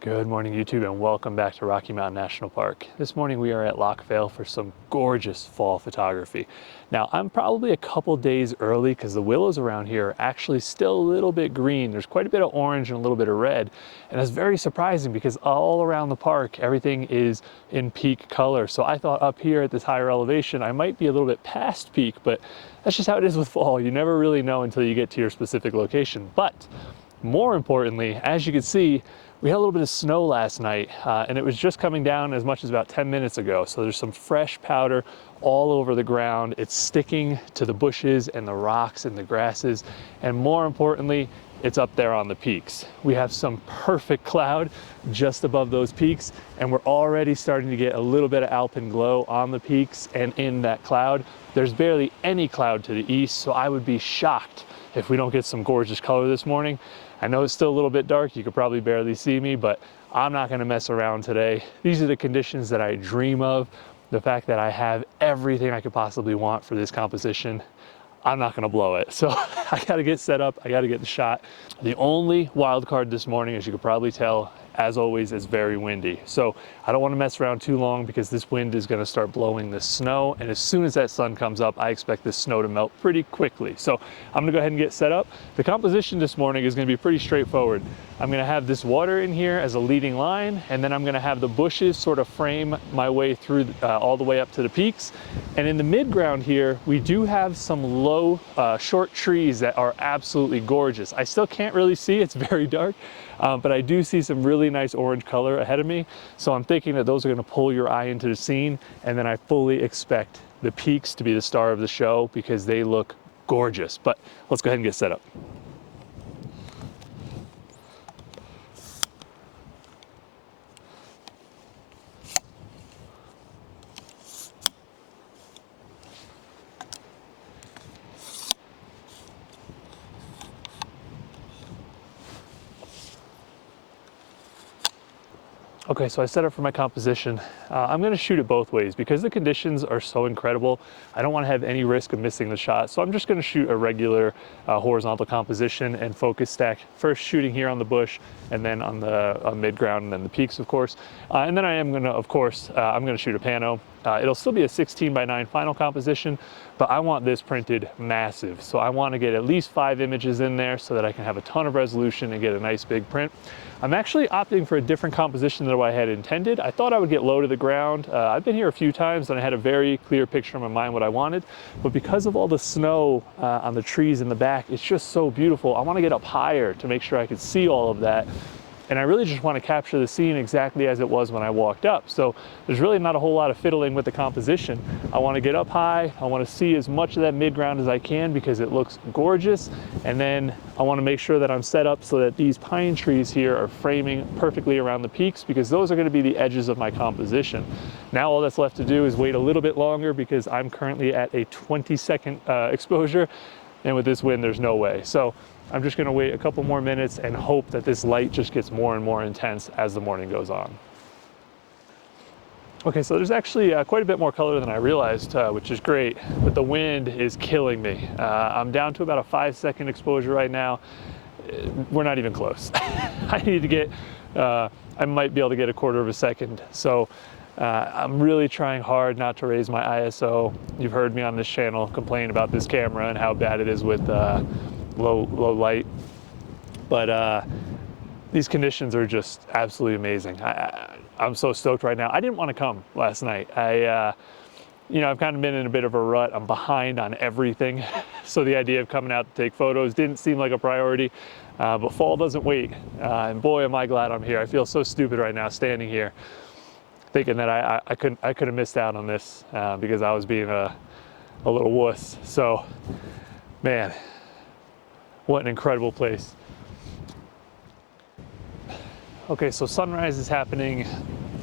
Good morning, YouTube, and welcome back to Rocky Mountain National Park. This morning we are at Loch Vale for some gorgeous fall photography. Now, I'm probably a couple days early because the willows around here are actually still a little bit green. There's quite a bit of orange and a little bit of red, and it's very surprising because all around the park, everything is in peak color. So I thought up here at this higher elevation, I might be a little bit past peak, but that's just how it is with fall. You never really know until you get to your specific location. But more importantly, as you can see, we had a little bit of snow last night, and it was just coming down as much as about 10 minutes ago. So there's some fresh powder all over the ground. It's sticking to the bushes and the rocks and the grasses. And more importantly, it's up there on the peaks. We have some perfect cloud just above those peaks, and we're already starting to get a little bit of alpenglow on the peaks and in that cloud. There's barely any cloud to the east, so I would be shocked if we don't get some gorgeous color this morning. I know it's still a little bit dark, you could probably barely see me, but I'm not gonna mess around today. These are the conditions that I dream of. The fact that I have everything I could possibly want for this composition, I'm not gonna blow it. So I gotta get set up, I gotta get the shot. The only wild card this morning, as you could probably tell, as always, is very windy. So I don't wanna mess around too long because this wind is gonna start blowing the snow. And as soon as that sun comes up, I expect this snow to melt pretty quickly. So I'm gonna go ahead and get set up. The composition this morning is gonna be pretty straightforward. I'm gonna have this water in here as a leading line, and then I'm gonna have the bushes sort of frame my way through all the way up to the peaks. And in the mid-ground here, we do have some low, short trees that are absolutely gorgeous. I still can't really see, it's very dark, but I do see some really nice orange color ahead of me. So I'm thinking that those are gonna pull your eye into the scene, and then I fully expect the peaks to be the star of the show because they look gorgeous. But let's go ahead and get set up. Okay, so I set up for my composition. I'm gonna shoot it both ways because the conditions are so incredible. I don't wanna have any risk of missing the shot. So I'm just gonna shoot a regular horizontal composition and focus stack. First shooting here on the bush and then on the mid-ground and then the peaks, of course. And then I am gonna, of course, I'm gonna shoot a pano. It'll still be a 16:9 final composition, but I want this printed massive. So I wanna get at least 5 images in there so that I can have a ton of resolution and get a nice big print. I'm actually opting for a different composition than what I had intended. I thought I would get low to the ground. I've been here a few times and I had a very clear picture in my mind what I wanted, but because of all the snow on the trees in the back, it's just so beautiful. I wanna get up higher to make sure I could see all of that. And I really just want to capture the scene exactly as it was when I walked up. So there's really not a whole lot of fiddling with the composition. I want to get up high. I want to see as much of that mid-ground as I can because it looks gorgeous. And then I want to make sure that I'm set up so that these pine trees here are framing perfectly around the peaks because those are going to be the edges of my composition. Now all that's left to do is wait a little bit longer because I'm currently at a 20-second exposure. And with this wind, there's no way. So I'm just gonna wait a couple more minutes and hope that this light just gets more and more intense as the morning goes on. Okay, so there's actually quite a bit more color than I realized, which is great, but the wind is killing me. I'm down to about a 5-second exposure right now. We're not even close. I need to get, I might be able to get a quarter of a second. So I'm really trying hard not to raise my ISO. You've heard me on this channel complain about this camera and how bad it is with low light, but these conditions are just absolutely amazing. I'm so stoked right now. I didn't want to come last night. You know, I've kind of been in a bit of a rut. I'm behind on everything. So the idea of coming out to take photos didn't seem like a priority, but fall doesn't wait. And boy, am I glad I'm here. I feel so stupid right now standing here thinking that I could have missed out on this because I was being a little wuss. So, man, what an incredible place. Okay, so sunrise is happening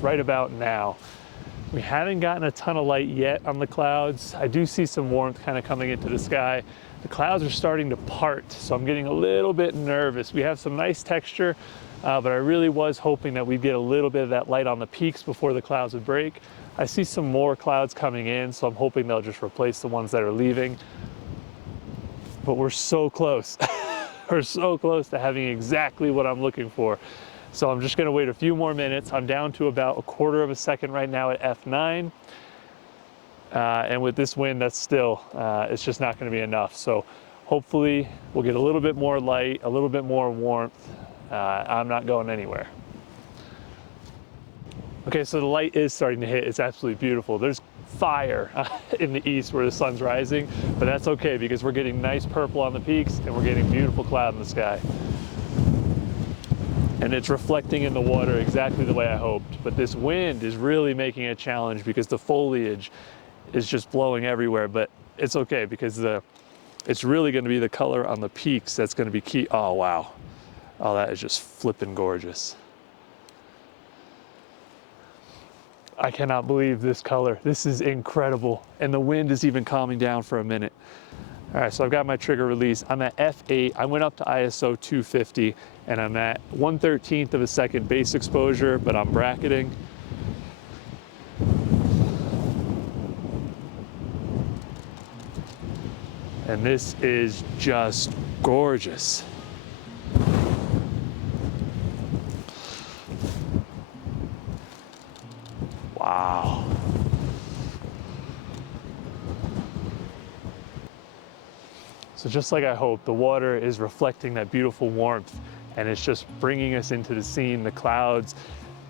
right about now. We haven't gotten a ton of light yet on the clouds. I do see some warmth kind of coming into the sky. The clouds are starting to part, so I'm getting a little bit nervous. We have some nice texture, but I really was hoping that we'd get a little bit of that light on the peaks before the clouds would break. I see some more clouds coming in, so I'm hoping they'll just replace the ones that are leaving. But we're so close. We're so close to having exactly what I'm looking for. So I'm just gonna wait a few more minutes. I'm down to about a quarter of a second right now at F9. And with this wind, that's still, it's just not gonna be enough. So hopefully we'll get a little bit more light, a little bit more warmth. I'm not going anywhere. Okay, so the light is starting to hit. It's absolutely beautiful. There's fire in the east where the sun's rising, but that's okay because we're getting nice purple on the peaks and we're getting beautiful cloud in the sky. And it's reflecting in the water exactly the way I hoped. But this wind is really making it a challenge because the foliage is just blowing everywhere, but it's okay because it's really going to be the color on the peaks that's going to be key. Oh, wow. Oh, that is just flipping gorgeous. I cannot believe this color. This is incredible. And the wind is even calming down for a minute. All right, so I've got my trigger release. I'm at F8. I went up to ISO 250 and I'm at 1/13 of a second base exposure, but I'm bracketing. And this is just gorgeous. Wow. So just like I hoped, the water is reflecting that beautiful warmth and it's just bringing us into the scene, the clouds.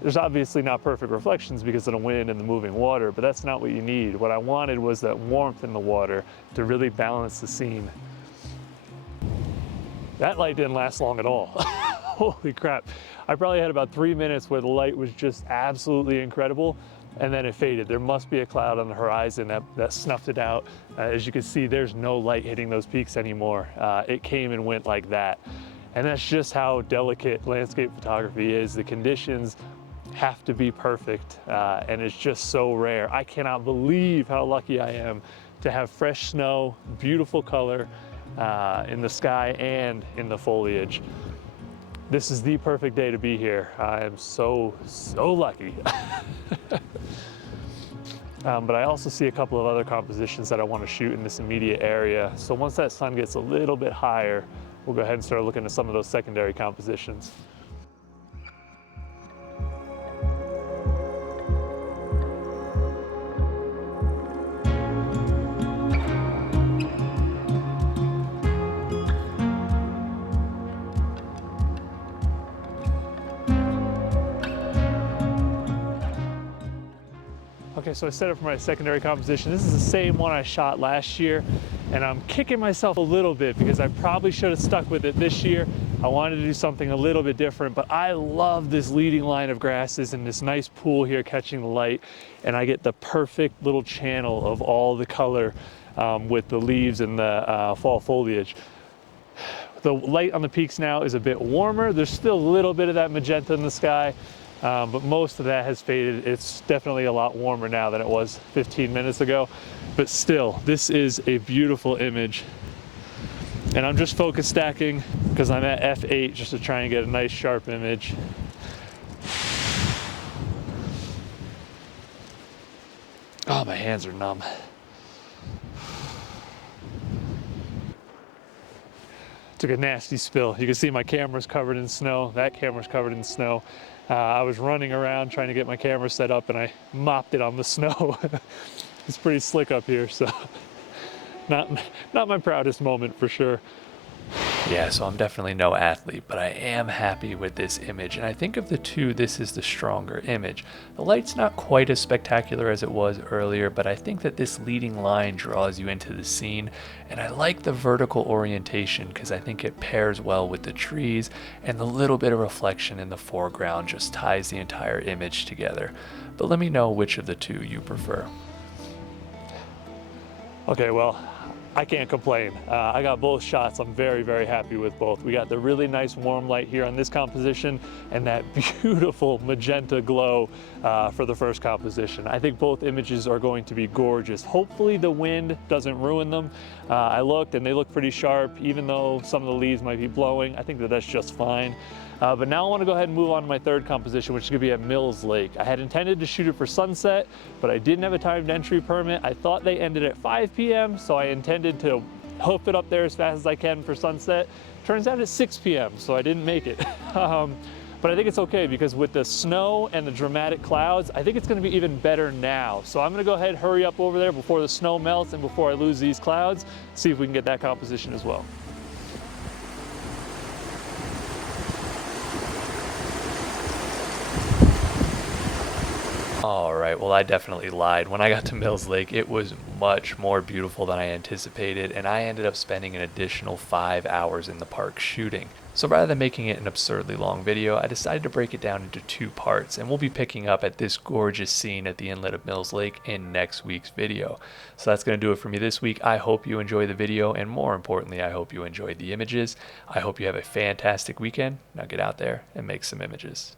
There's obviously not perfect reflections because of the wind and the moving water, but that's not what you need. What I wanted was that warmth in the water to really balance the scene. That light didn't last long at all. Holy crap. I probably had about 3 minutes where the light was just absolutely incredible and then it faded. There must be a cloud on the horizon that snuffed it out. As you can see, there's no light hitting those peaks anymore. It came and went like that. And that's just how delicate landscape photography is. The conditions have to be perfect, and it's just so rare. I cannot believe how lucky I am to have fresh snow, beautiful color in the sky and in the foliage. This is the perfect day to be here. I am so lucky. But I also see a couple of other compositions that I want to shoot in this immediate area. So once that sun gets a little bit higher, we'll go ahead and start looking at some of those secondary compositions. Okay, so I set up for my secondary composition. This is the same one I shot last year, and I'm kicking myself a little bit because I probably should have stuck with it this year. I wanted to do something a little bit different, but I love this leading line of grasses and this nice pool here catching the light, and I get the perfect little channel of all the color with the leaves and the fall foliage. The light on the peaks now is a bit warmer. There's still a little bit of that magenta in the sky, but most of that has faded. It's definitely a lot warmer now than it was 15 minutes ago, but still, this is a beautiful image. And I'm just focus stacking because I'm at F8 just to try and get a nice sharp image. Oh, my hands are numb. Took a nasty spill. You can see my camera's covered in snow. That camera's covered in snow. I was running around trying to get my camera set up and I mopped it on the snow. It's pretty slick up here, so not my proudest moment for sure. Yeah, so I'm definitely no athlete, but I am happy with this image, and I think of the two, this is the stronger image. The light's not quite as spectacular as it was earlier, but I think that this leading line draws you into the scene, and I like the vertical orientation because I think it pairs well with the trees, and the little bit of reflection in the foreground just ties the entire image together. But let me know which of the two you prefer. Okay, well, I can't complain. I got both shots. I'm very, very happy with both. We got the really nice warm light here on this composition and that beautiful magenta glow for the first composition. I think both images are going to be gorgeous. Hopefully the wind doesn't ruin them. I looked and they look pretty sharp, even though some of the leaves might be blowing. I think that that's just fine. But now I want to go ahead and move on to my third composition, which is going to be at Mills Lake. I had intended to shoot it for sunset, but I didn't have a timed entry permit. I thought they ended at 5 p.m., so I intended to hoof it up there as fast as I can for sunset. Turns out it's 6 p.m., so I didn't make it. But I think it's okay because with the snow and the dramatic clouds, I think it's gonna be even better now. So I'm gonna go ahead and hurry up over there before the snow melts and before I lose these clouds, see if we can get that composition as well. All right, well, I definitely lied. When I got to Mills Lake, it was much more beautiful than I anticipated, and I ended up spending an additional 5 hours in the park shooting. So rather than making it an absurdly long video, I decided to break it down into 2 parts, and we'll be picking up at this gorgeous scene at the inlet of Mills Lake in next week's video. So that's going to do it for me this week. I hope you enjoy the video, and more importantly, I hope you enjoyed the images. I hope you have a fantastic weekend. Now get out there and make some images.